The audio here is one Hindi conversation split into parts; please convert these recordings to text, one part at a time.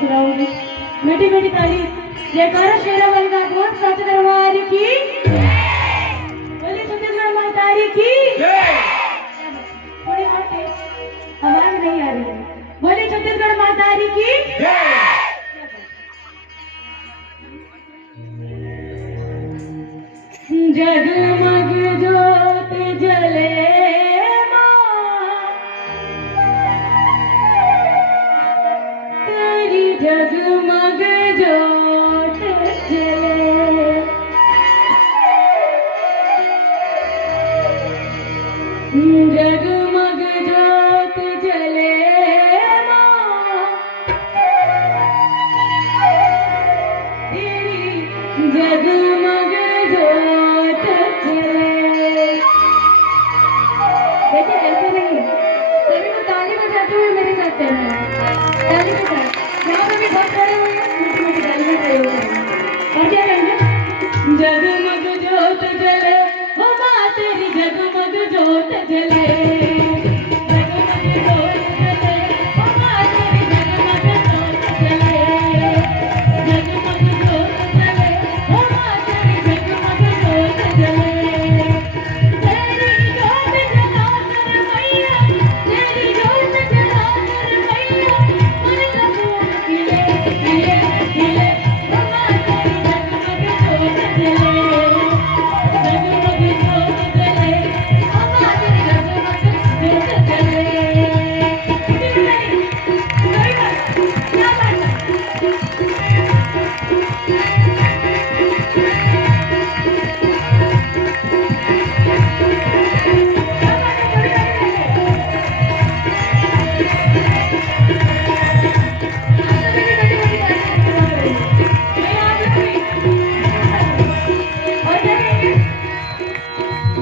सुनाऊंगी। मीठी मीठी ताली जयकारा शेरावाली का बोल सच दरबार की बोली छत्तीसगढ़ मातारी की थोड़ी और तेज आवाज नहीं आ रही है। बोली छत्तीसगढ़ मातारी की जगमग ज्योत जले तेरी जगमग ज्योत जले जगमग ज्योत जले तेरी जगमग ज्योत देखिए कैसे नहीं सभी को ताली बजाते हुए मेरे साथ चलना है। ताली के साथ यहाँ पे भी बहुत खड़े हुए हैं मीठी मीठी ताली में खड़े हुए हैं और क्या कहेंगे जगमग ज्योत जले हो माँ तेरी जगमग ज्योत जले जगमग ज्योत जले हो माँ तेरी जगमग ज्योत जले जगमग ज्योत जले हो माँ तेरी जगमग ज्योत जले तेरी ज्योत जला कर मैया तेरी ज्योत जला कर मैया मन का फूल खिले खिले खिले हो माँ तेरी जगमग ज्योत जले जगमग ज्योत जले हो माँ तेरी जगमग ज्योत जले कोई बात क्या बात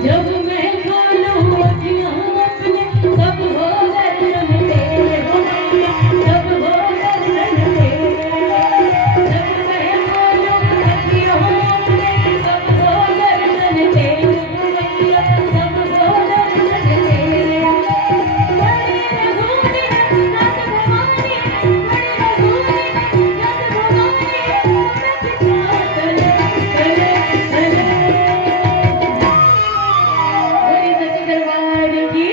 जब मैं खोलूं अखियां अपने तब हो दर्शन तेरे हो मैया तब हो दर्शन तेरे जब मैं खोलूं अखियां अपने तब हो दर्शन तेरे हो मैया तब हो दर्शन तेरे बड़ी रघुनी नाथ भवानी बड़ी रघुनी नाथ भवानी मैं पिछा चले चले चले बोली सच दरबार की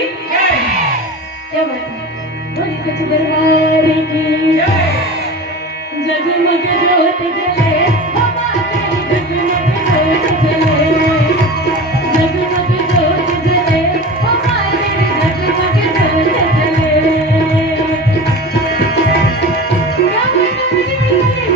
क्या बात है बोली सच दरबार की जगमग ज्योत जले हो माँ तेरी जगमग ज्योत जले जगमग ज्योत जले हो माँ तेरी जगमग ज्योत जले क्या बात है मीठी मीठी